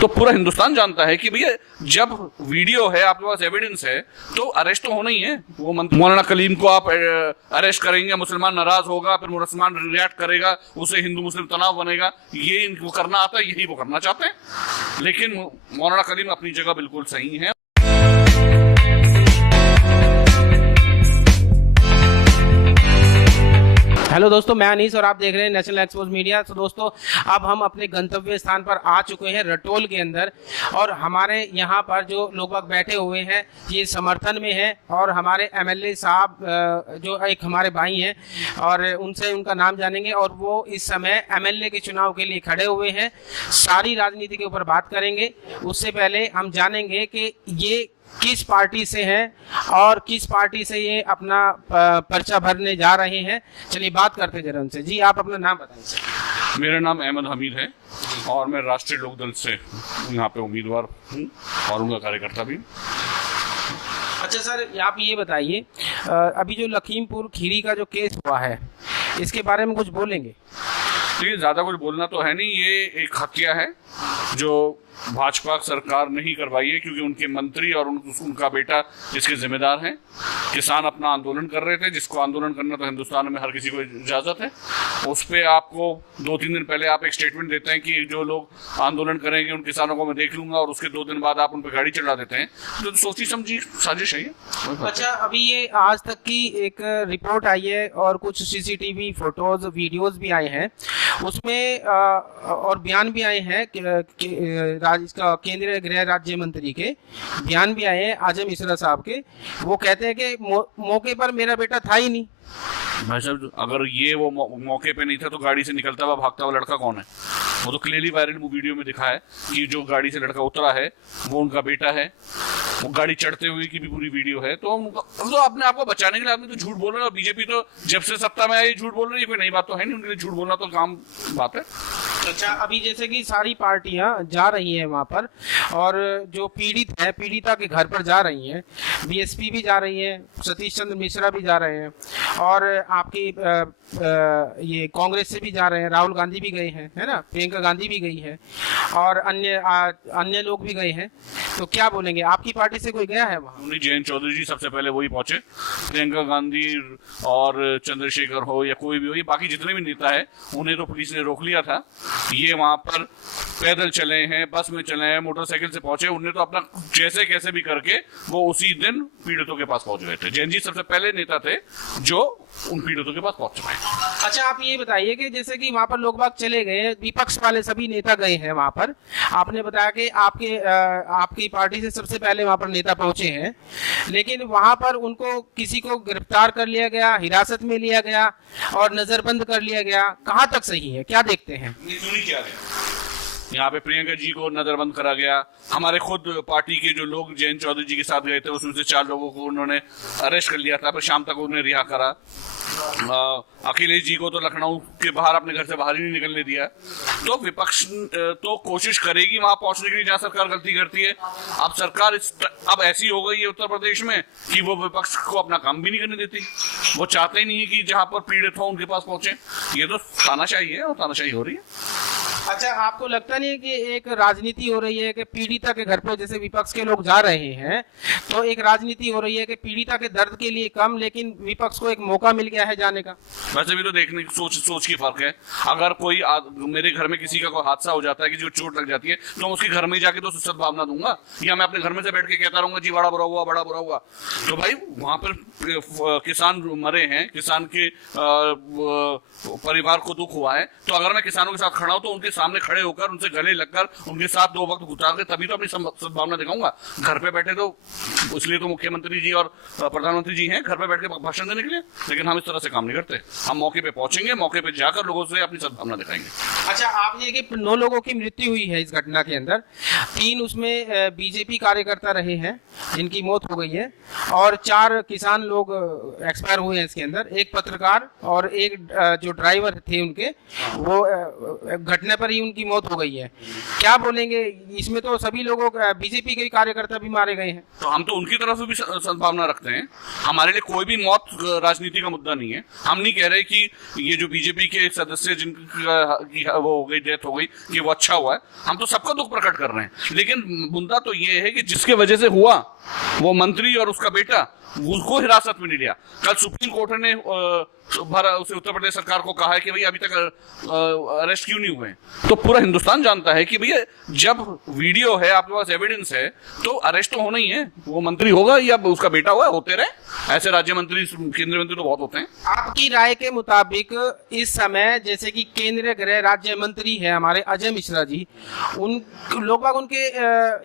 तो पूरा हिंदुस्तान जानता है कि भैया जब वीडियो है, आपके पास एविडेंस है, तो अरेस्ट तो होना ही है। वो मौलाना कलीम को आप अरेस्ट करेंगे, मुसलमान नाराज होगा, फिर मुसलमान रिएक्ट करेगा, उसे हिंदू मुस्लिम तनाव बनेगा, ये इनको करना आता है, यही वो करना चाहते हैं। लेकिन मौलाना कलीम अपनी जगह बिल्कुल सही है। हेलो दोस्तों, मैं अनीस और आप देख रहे हैं नेशनल एक्सपोज मीडिया। तो दोस्तों, अब हम अपने गंतव्य स्थान पर आ चुके हैं रटोल के अंदर, और हमारे यहाँ पर जो लोग बाग बैठे हुए हैं ये समर्थन में है, और हमारे एमएलए साहब जो एक हमारे भाई हैं, और उनसे उनका नाम जानेंगे, और वो इस समय एमएलए के चुनाव के लिए खड़े हुए हैं। सारी राजनीति के ऊपर बात करेंगे। उससे पहले हम जानेंगे कि ये किस पार्टी से हैं और किस पार्टी से ये अपना पर्चा भरने जा रहे हैं। चलिए बात करते जरा उनसे। जी, आप अपना नाम बताएं। मेरा नाम अहमद हमीद है और मैं राष्ट्रीय लोकदल से यहाँ पे उम्मीदवार हूँ और उनका कार्यकर्ता भी। अच्छा सर, आप ये बताइए, अभी जो लखीमपुर खीरी का जो केस हुआ है, इसके बारे में कुछ बोलेंगे? देखिए, ज़्यादा कुछ बोलना तो है नहीं। ये एक हत्या है जो भाजपा सरकार नहीं करवाई है, क्योंकि उनके मंत्री और उनका बेटा इसके जिम्मेदार हैं। किसान अपना आंदोलन कर रहे थे, जिसको आंदोलन करना तो हिंदुस्तान में हर किसी को इजाज़त है। उस पर आपको 2-3 दिन पहले आप एक स्टेटमेंट देते हैं कि जो लोग आंदोलन करेंगे उन किसानों को मैं देख लूंगा, और उसके 2 दिन बाद आप उन पर गाड़ी चढ़ा देते हैं। तो सोची समझी साजिश है ये। अच्छा, अभी ये आज तक की एक रिपोर्ट आई है और कुछ सीसीटीवी फोटोज वीडियोज भी आए हैं, उसमें और बयान भी आए हैं इसका केंद्रीय गृह राज्य मंत्री के बयान भी आए हैं, आजम मिश्रा साहब के। वो कहते हैं कि मौके पर मेरा बेटा था ही नहीं। भाई साहब, अगर ये वो मौके पे नहीं था तो गाड़ी से निकलता हुआ भागता हुआ लड़का कौन है? वो तो क्लियरली वायरल वीडियो में दिखा है कि जो गाड़ी से लड़का उतरा है वो उनका बेटा है। वो गाड़ी चढ़ते हुए की भी पूरी वीडियो है। तो अपने आप को बचाने के लिए आदमी तो झूठ बोल रहा है। बीजेपी तो जब से सत्ता में आई झूठ बोल रही है, कोई नई बात तो है नहीं। उनके लिए झूठ बोलना तो काम बात है। अच्छा, अभी जैसे कि सारी पार्टियां जा रही हैं वहां पर, और जो पीड़ित है पीड़िता के घर पर जा रही हैं, बीएसपी भी जा रही है, सतीश चंद्र मिश्रा भी जा रहे हैं, और आपकी ये कांग्रेस से भी जा रहे हैं, राहुल गांधी भी गए हैं, है ना, प्रियंका गांधी भी गई है, और अन्य लोग भी गए हैं। तो क्या बोलेंगे, आपकी पार्टी से कोई गया है वहाँ? जयंत चौधरी जी सबसे पहले वही पहुंचे। प्रियंका गांधी और चंद्रशेखर हो या कोई भी हो, ये बाकी जितने भी नेता है उन्हें तो पुलिस ने रोक लिया था। ये वहां पर पैदल चले हैं, बस में चले हैं, मोटरसाइकिल से पहुंचे। उन्हें तो अपना जैसे कैसे भी करके वो उसी दिन पीड़ितों के पास पहुंच गए थे। जैन जी सबसे पहले नेता थे जो उन पीड़ितों के पास पहुंच चुके हैं। अच्छा, आप ये बताइए कि जैसे कि वहां पर लोग बाग चले गए, विपक्ष वाले सभी नेता गए हैं वहां पर। आपने बताया कि आपकी पार्टी से सबसे पहले वहां पर नेता पहुंचे हैं, लेकिन वहां पर उनको किसी को गिरफ्तार कर लिया गया, हिरासत में लिया गया और नजरबंद कर लिया गया। कहाँ तक सही है, क्या देखते हैं? यहाँ पे प्रियंका जी को नजरबंद करा गया। हमारे खुद पार्टी के जो लोग जयंत चौधरी जी के साथ गए थे उसमें से 4 लोगों को उन्होंने अरेस्ट कर लिया था, फिर शाम तक उन्हें रिहा करा। अखिलेश जी को तो लखनऊ के बाहर अपने घर से बाहर ही नहीं निकलने दिया। तो विपक्ष तो कोशिश करेगी वहां पहुंचने के लिए जहां सरकार गलती करती है। अब सरकार अब ऐसी हो गई है उत्तर प्रदेश में कि वो विपक्ष को अपना काम भी नहीं करने देती। वो चाहते ही नहीं है कि जहां पर पीड़ित हो उनके पास पहुंचे। ये तो तानाशाही है और तानाशाही हो रही है। अच्छा, आपको लगता नहीं है कि एक राजनीति हो रही है कि पीड़िता के घर पे जैसे विपक्ष के लोग जा रहे हैं, तो एक राजनीति हो रही है कि पीड़िता के दर्द के लिए कम, लेकिन विपक्ष को एक मौका मिल गया है जाने का? वैसे भी तो देखने की सोच की फर्क है। अगर कोई मेरे घर में किसी का कोई हादसा हो जाता है, किसी को चोट लग जाती है, तो मैं उसके घर में जाके तो सद्भावना दूंगा, या मैं अपने घर में से बैठ के कहता रहूंगा जी बड़ा बुरा हुआ, बड़ा बुरा हुआ। तो भाई वहां पर किसान मरे हैं, किसान के परिवार को दुख हुआ है, तो अगर मैं किसानों के साथ खड़ा हूं तो उनके सामने खड़े होकर उनसे गले लगकर उनके साथ 2 वक्त गुजार के तभी तो अपनी सद्भावना दिखाऊंगा। घर पे बैठे तो इसलिए तो मुख्यमंत्री जी और प्रधानमंत्री जी हैं घर पे बैठ के भाषण देने के लिए, लेकिन हम इस तरह से काम नहीं करते। हम मौके पे पहुंचेंगे, मौके पे जाकर लोगों से अपनी सद्भावना दिखाएंगे। अच्छा, आपने कि 9 लोगों की मृत्यु हुई है इस घटना के अंदर, 3 उसमें बीजेपी कार्यकर्ता रहे हैं जिनकी मौत हो गई है, और 4 किसान लोग एक्सपायर हुए हैं इसके अंदर, एक पत्रकार और एक जो ड्राइवर थे उनके, वो घटना पर पर ही उनकी मौत हो गई है। क्या बोलेंगे इसमें? तो सभी लोगों बीजेपी के कार्यकर्ता भी मारे गए हैं। तो हम तो उनकी तरफ से भी संभावना रखते हैं। हमारे लिए कोई भी मौत राजनीति का मुद्दा नहीं है। हम नहीं कह रहे कि ये जो बीजेपी के एक सदस्य जिनकी वो हो गई, डेथ हो गई, कि वो अच्छा हुआ है। हम तो सबका दुख प्रकट कर रहे हैं, लेकिन मुद्दा तो ये है कि जिसके वजह से हुआ वो मंत्री और उसका बेटा, उसको हिरासत में नहीं लिया। कल सुप्रीम कोर्ट ने उसे उत्तर प्रदेश सरकार को कहा है कि भाई अभी तक अरेस्ट क्यों नहीं हुए। तो पूरा हिंदुस्तान जानता है कि भैया जब वीडियो है, आपके पास एविडेंस है, तो अरेस्ट तो होना ही है। वो मंत्री होगा या उसका बेटा हुआ, होते रहे। ऐसे राज्य मंत्री, केंद्रीय मंत्री तो बहुत होते हैं। आपकी राय के मुताबिक इस समय जैसे कि केंद्रीय गृह राज्य मंत्री है हमारे अजय मिश्रा जी, उन लोग बाग उनके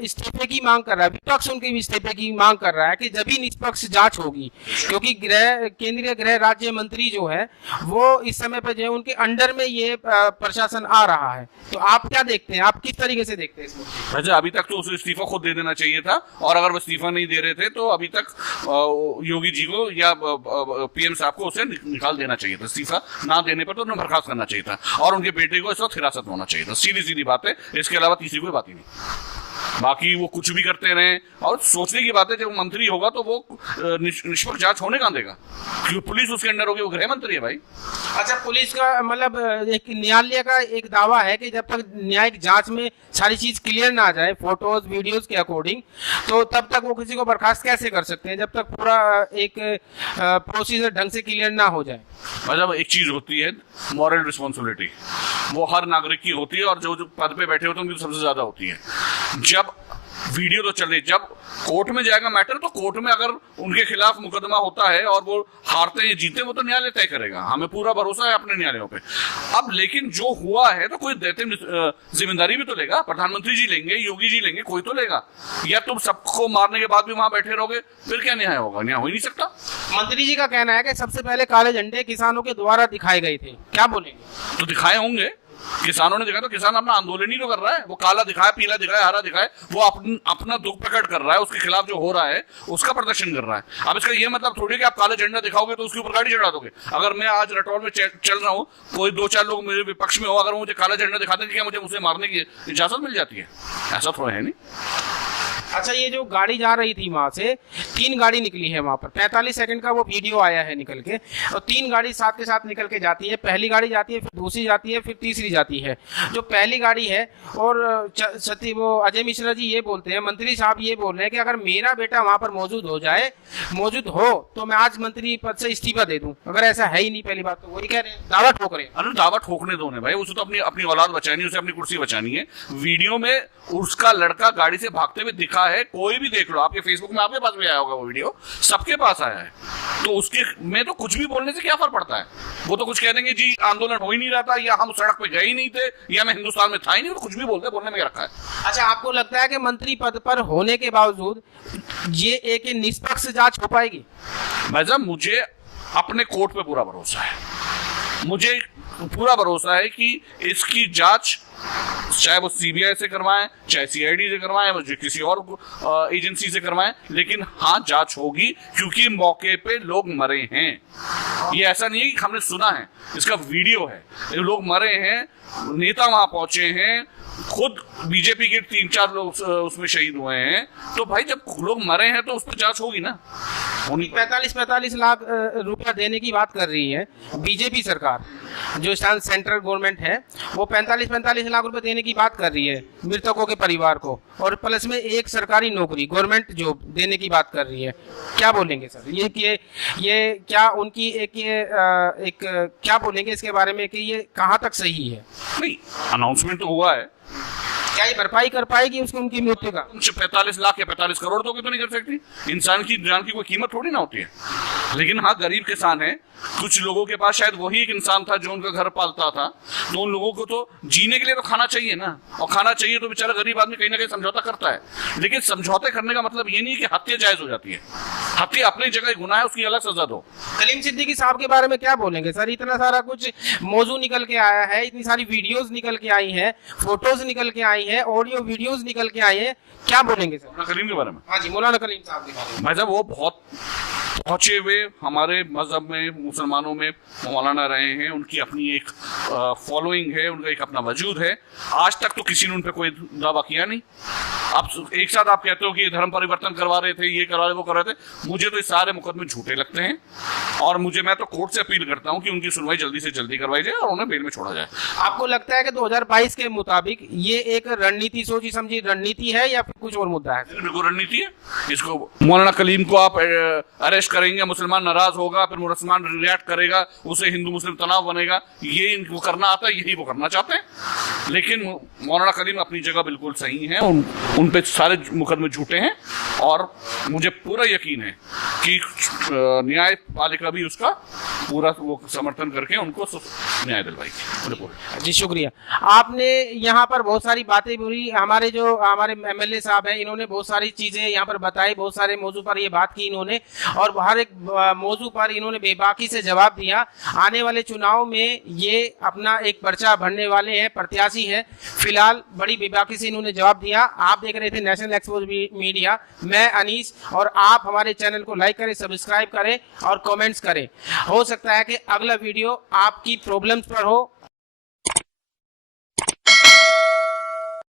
इस्तीफे की मांग कर रहा है, विपक्ष उनके इस्तीफे की मांग कर रहा है कि जब ही निष्पक्ष जांच होगी, क्योंकि केंद्रीय गृह राज्य मंत्री जो है वो इस समय पे जो है उनके अंडर में ये प्रशासन आ रहा है। तो आप क्या देखते हैं, आप किस तरीके से देखते हैं इसमें? अच्छा, अभी तक तो उसे इस्तीफा खुद दे देना चाहिए था, और अगर वो इस्तीफा नहीं दे रहे थे तो अभी तक योगी जी को या पीएम साहब को उसे निकाल देना चाहिए था। इस्तीफा ना देने पर तो उन्हें बर्खास्त करना चाहिए था, और उनके बेटे को इस वक्त हिरासत में होना चाहिए था। सीधी सीधी बात है, इसके अलावा तीसरी कोई बात ही नहीं। बाकी वो कुछ भी करते रहे, और सोचने की बात है जब मंत्री होगा तो वो निष्पक्ष जांच होने कहां देगा, क्योंकि पुलिस उसके अंडर होगी, वो गृह मंत्री है भाई। अच्छा, पुलिस का मतलब एक न्यायालय का एक दावा है कि जब तक न्यायिक जांच में सारी चीज क्लियर ना आ जाए, फोटोज वीडियोस के अकॉर्डिंग, तो तब तक वो किसी को बर्खास्त कैसे कर सकते हैं, जब तक पूरा एक प्रोसीजर ढंग से क्लियर ना हो जाए। मतलब एक चीज होती है मॉरल रिस्पॉन्सिबिलिटी, वो हर नागरिक की होती है, और जो पद पे बैठे होते हैं उनकी सबसे ज्यादा होती है। जब वीडियो तो चले, जब कोर्ट में जाएगा मैटर, तो कोर्ट में अगर उनके खिलाफ मुकदमा होता है और वो हारते हैं जीते, वो तो न्यायालय तय करेगा। हमें पूरा भरोसा है अपने न्यायालयों पे। अब लेकिन जो हुआ है तो कोई देते जिम्मेदारी भी तो लेगा, प्रधानमंत्री जी लेंगे, योगी जी लेंगे, कोई तो लेगा। या तुम सबको मारने के बाद भी वहां बैठे रहोगे, फिर क्या न्याय होगा? न्याय हो ही नहीं सकता। मंत्री जी का कहना है कि सबसे पहले काले झंडे किसानों के द्वारा दिखाए गए थे, क्या बोलेंगे? तो दिखाए होंगे, किसानों ने दिखाया, तो किसान अपना आंदोलन ही तो कर रहा है। वो काला दिखाए, पीला दिखाए, हरा दिखाए, वो अपना दुख प्रकट कर रहा है, उसके खिलाफ जो हो रहा है उसका प्रदर्शन कर रहा है। अब इसका ये मतलब थोड़ी कि आप काला झंडा दिखाओगे तो उसके ऊपर गाड़ी चढ़ा दोगे। अगर मैं आज रटौर में चल रहा हूँ, कोई 2-4 लोग मेरे विपक्ष में हो, अगर मुझे काला झंडा दिखा देंगे, क्या मुझे उसे मारने की इजाजत मिल जाती है? ऐसा थोड़ा है नहीं। अच्छा, ये जो गाड़ी जा रही थी वहां से, 3 गाड़ी निकली है वहां पर, 45 सेकंड का वो वीडियो आया है निकल के, और 3 गाड़ी साथ के साथ निकल के जाती है। पहली गाड़ी जाती है, फिर दूसरी जाती है, फिर तीसरी जाती है। जो पहली गाड़ी है, और वो अजय मिश्रा जी ये बोलते हैं, मंत्री साहब ये बोल रहे हैं कि अगर मेरा बेटा वहां पर मौजूद हो तो मैं आज मंत्री पद से इस्तीफा दे दूं। अगर ऐसा है ही नहीं, पहली बात तो वही कह रहे हैं, दावा ठोक रहे हैं। अरे दावा ठोकने दो भाई, उसे तो अपनी औलाद बचानी है, उसे अपनी कुर्सी बचानी है। वीडियो में उसका लड़का गाड़ी से भागते हुए दिखा है, कोई भी देख लो, आपके फेसबुक में आपके पास भी आया होगा वो वीडियो, सबके पास आया है। तो उसके में तो कुछ भी बोलने से क्या फर्क पड़ता है? वो तो कुछ कह देंगे जी आंदोलन हो ही नहीं रहा था, या हम सड़क पे गए ही नहीं थे, या मैं हिंदुस्तान में था ही नहीं, तो कुछ भी बोलते, बोलने में क्या रखा है। अच्छा, आपको लगता है कि मंत्री पद पर होने के बावजूद ये एक निष्पक्ष जांच हो पाएगी? भाई साहब, मुझे अपने कोर्ट पे पूरा भरोसा है। मुझे पूरा भरोसा है कि इसकी जांच चाहे वो सीबीआई से करवाएं, चाहे सीआईडी से करवाएं, वो किसी और एजेंसी से करवाएं, लेकिन हाँ जांच होगी, क्योंकि मौके पे लोग मरे हैं। ये ऐसा नहीं है कि हमने सुना है, इसका वीडियो है, लोग मरे हैं, नेता वहां पहुंचे हैं, खुद बीजेपी के 3-4 लोग उसमें शहीद हुए हैं। तो भाई जब लोग मरे हैं तो उस पर जांच होगी ना। 45 लाख रुपया देने की बात कर रही है बीजेपी सरकार, जो सेंट्रल गवर्नमेंट है, वो 45 लाख रुपए देने की बात कर रही है मृतकों के परिवार को, और प्लस में एक सरकारी नौकरी, गवर्नमेंट जॉब देने की बात कर रही है। क्या बोलेंगे सर, ये क्या उनकी एक क्या बोलेंगे इसके बारे में कि ये कहाँ तक सही है? नहीं, अनाउंसमेंट तो हुआ है, क्या ये भरपाई कर पाएगी उसकी उनकी मृत्यु का? 45 लाख या 45 करोड़ दोगे तो नहीं कर सकती। इंसान की जान की कोई कीमत थोड़ी ना होती है। लेकिन हाँ, गरीब किसान है, कुछ लोगों के पास शायद वही एक इंसान था जो उनका घर पालता था, तो उन लोगों को तो जीने के लिए तो खाना चाहिए ना, और खाना चाहिए तो बेचारा गरीब आदमी कहीं ना कहीं समझौता करता है। लेकिन समझौते करने का मतलब ये नहीं कि हत्या जायज हो जाती है। हत्या अपनी जगह गुनाह है, उसकी अलग सजा दो। कलीम सिद्दीकी साहब के बारे में क्या बोलेंगे सर? इतना सारा कुछ मौजू निकल के आया है, इतनी सारी वीडियोस निकल के आई हैं, फोटोज निकल के आई हैं, ऑडियो वीडियोस निकल के आई हैं, क्या बोलेंगे सर कलीम के बारे में? हाँ जी, मौलाना कलीम साहब के बारे में। भाई साहब, वो बहुत पहुंचे हुए हमारे मजहब में, मुसलमानों में मौलाना रहे हैं, उनकी अपनी एक फॉलोइंग है, उनका एक अपना वजूद है। आज तक तो किसी ने उन पर कोई दावा किया नहीं। अब एक साथ आप कहते हो कि ये धर्म परिवर्तन करवा रहे थे, ये करवा रहे, वो कर रहे थे। मुझे तो ये सारे मुकदमे झूठे लगते हैं और मैं तो कोर्ट से अपील करता हूं कि उनकी सुनवाई जल्दी से जल्दी करवाई जाए और उन्हें बेल में छोड़ा जाए। आपको लगता है कि 2022 के मुताबिक ये एक रणनीति, सोची समझी रणनीति है या फिर कुछ और मुद्दा है? बिल्कुल रणनीति है। इसको मौलाना कलीम को आप अरेस्ट करेंगे, मुसलमान नाराज होगा, फिर मुसलमान रिएक्ट करेगा, उसे हिंदू मुस्लिम तनाव बनेगा, ये इनको करना आता है, यही वो करना चाहते हैं। लेकिन मौलाना कलीम अपनी जगह बिल्कुल सही है, उन पे सारे मुकदमे झूठे हैं और मुझे पूरा यकीन है कि न्यायपालिका भी उसका पूरा वो समर्थन करके उनको न्याय दिलवाएगी। जी शुक्रिया। आपने यहाँ पर बहुत सारी बातें बोली, हमारे एमएलए साहब हैं, इन्होंने बहुत सारी चीजें यहाँ पर बताई, बहुत सारे मौजू पर ये बात की इन्होंने, और हर एक मौजू पर इन्होंने बेबाकी से जवाब दिया। आने वाले चुनाव में ये अपना एक पर्चा भरने वाले हैं, प्रत्याशी हैं। फिलहाल बड़ी बेबाकी से इन्होंने जवाब दिया। आप देख रहे थे नेशनल एक्सपोज मीडिया, मैं अनीस, और आप हमारे चैनल को लाइक करें, सब्सक्राइब करें और कमेंट्स करें। हो सकता है कि अगला वीडियो आपकी प्रॉब्लम्स पर हो,